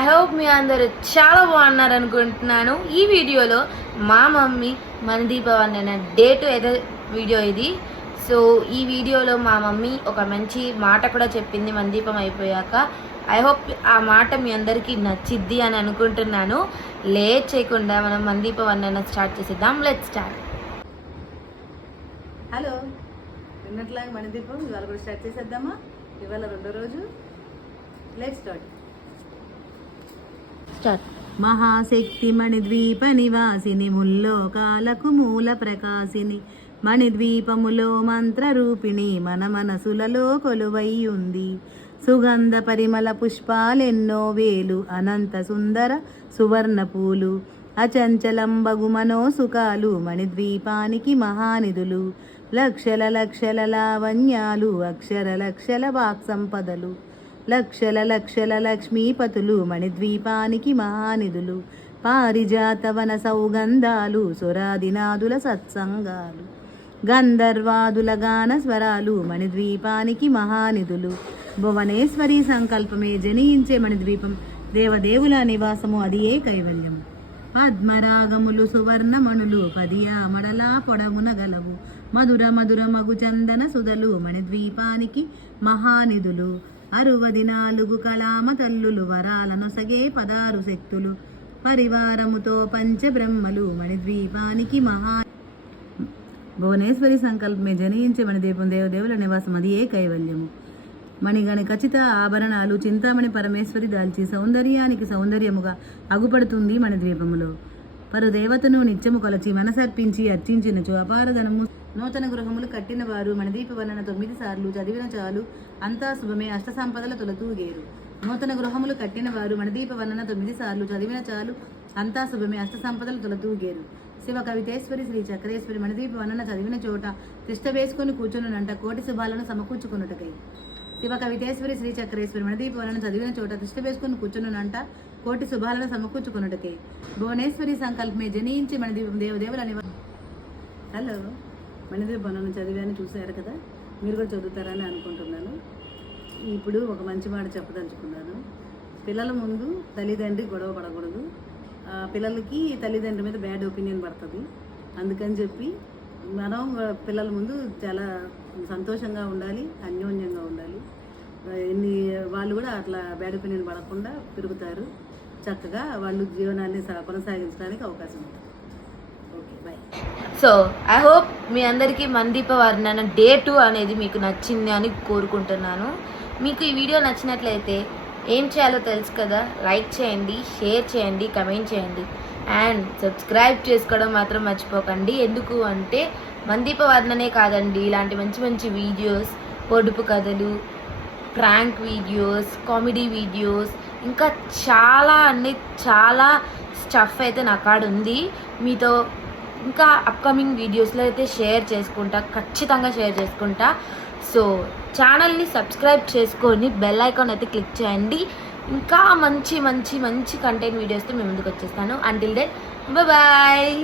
I hope మీ అందరూ చాలా బాగున్నారు అనుకుంటున్నాను. ఈ వీడియోలో మా మమ్మీ మనదీప వండిన డే 2 ఏదో వీడియో ఇది. సో ఈ వీడియోలో మా మమ్మీ ఒక మంచి మాట కూడా చెప్పింది మనదీపం అయిపోయాక. ఐ హోప్ ఆ మాట మీ అందరికీ నచ్చిద్ది అని అనుకుంటున్నాను. లేట్ చేయకుండా మనం మనదీప వండన స్టార్ట్ చేసేద్దాం. Let's start. హలో, విన్నట్లాగా మనదీపం ఇవాళ కూడా స్టార్ట్ చేసేద్దామా? ఇవాళ రెండో రోజు. Let's start. మహాశక్తి మణిద్వీప నివాసిని, ముల్లోకాలకు మూల ప్రకాశిని, మణిద్వీపములో మంత్రరూపిణి, మన మనసులలో కొలువై ఉంది. సుగంధ పరిమళ పుష్పాలెన్నో వేలు, అనంత సుందర సువర్ణ పూలు, అచంచలంబగు మనోసుకాలు, మణిద్వీపానికి మహానిధులు. లక్షల లక్షల లావణ్యాలు, అక్షర లక్షల వాక్సంపదలు, లక్షల లక్షల లక్ష్మీపతులు, మణిద్వీపానికి మహానిధులు. పారిజాతవన సౌగంధాలు, సురాదినాదుల సత్సంగాలు, గంధర్వాదుల గాన స్వరాలు, మణిద్వీపానికి మహానిధులు. భువనేశ్వరి సంకల్పమే జనించే మణిద్వీపం, దేవదేవుల నివాసము, అది ఏ కైవల్యం. పద్మరాగములు సువర్ణమణులు, పదియా మడలా పొడవున గలవు, మధుర మధుర మగు చందన సుధలు, మణిద్వీపానికి మహానిధులు. 64 కళామ తల్లులు, వరాలనొసగే 16 శక్తులు, పరివారముతో పంచబ్రహ్మలు, మణిద్వీపానికి భువనేశ్వరి సంకల్పమే జనించే మణిద్వీపం, దేవదేవుల నివాసం, అది ఏ కైవల్యము. మణిగణి ఖచ్చిత ఆభరణాలు, చింతామణి పరమేశ్వరి దాల్చి సౌందర్యానికి సౌందర్యముగా అగుపడుతుంది మణిద్వీపములో. పరుదేవతను నిత్యము కొలచి మనసర్పించి అర్చించినచు అపారధనము. నూతన గృహములు కట్టిన వారు మణిద్వీప వర్ణన 9 సార్లు చదివిన చాలు, అంతా శుభమే, అష్ట సంపదల తొలతూగేరు. నూతన గృహములు కట్టిన వారు మణిద్వీప వర్ణన 9 సార్లు చదివిన చాలు, అంతా శుభమే, అష్ట సంపదలు తొలతూగేరు. శివ కవితేశ్వరి శ్రీ చక్రేశ్వరి, మణిద్వీప వర్ణన చదివిన చోట తిష్ట వేసుకుని కూర్చునునంట కోటి శుభాలను సమకూర్చుకున్నటకై. శివ కవితేశ్వరి శ్రీ చక్రేశ్వరి, మణిద్వీప వర్ణన చదివిన చోట తిష్ట వేసుకుని కూర్చునునంట కోటి శుభాలను సమకూర్చుకున్నటకై. భువనేశ్వరి సంకల్పమే జనించి మణిద్వీపం, దేవదేవుల నివాసం. హలో, మణిద్వీప వర్ణన చదివాని చూశారు కదా, మీరు కూడా చదువుతారని అనుకుంటున్నాను. ఇప్పుడు ఒక మంచి మాట చెప్పదలుచుకున్నాను. పిల్లల ముందు తల్లిదండ్రి గొడవ పడకూడదు. పిల్లలకి తల్లిదండ్రి మీద బ్యాడ్ ఒపీనియన్ పడుతుంది. అందుకని చెప్పి మనం పిల్లల ముందు చాలా సంతోషంగా ఉండాలి, అన్యోన్యంగా ఉండాలి. వాళ్ళు కూడా అట్లా బ్యాడ్ ఒపీనియన్ పడకుండా పెరుగుతారు. చక్కగా వాళ్ళు జీవనాన్ని కొనసాగించడానికి అవకాశం ఉంటుంది. Okay, bye. So I hope మీ అందరికీ మనదీప వర్ణన డే 2 అనేది మీకు నచ్చింది అని కోరుకుంటున్నాను. మీకు ఈ వీడియో నచ్చినట్లయితే ఏం చేయాలో తెలుసు కదా, లైక్ చేయండి, షేర్ చేయండి, కమెంట్ చేయండి అండ్ సబ్స్క్రైబ్ చేసుకోవడం మాత్రం మర్చిపోకండి. ఎందుకు అంటే మనదీప వర్ణనే కాదండి, ఇలాంటి మంచి మంచి వీడియోస్, పొడుపు కథలు, ప్రాంక్ వీడియోస్, కామెడీ వీడియోస్, ఇంకా చాలా స్టఫ్ అయితే నా కాడ ఉంది. మీతో ఇంకా అప్కమింగ్ వీడియోస్లో అయితే ఖచ్చితంగా షేర్ చేసుకుంటా. సో ఛానల్ని సబ్స్క్రైబ్ చేసుకొని బెల్ ఐకాన్ అయితే క్లిక్ చేయండి. ఇంకా మంచి మంచి మంచి కంటెంట్ వీడియోస్తో మేము ముందుకు వచ్చేస్తాను. Until then bye.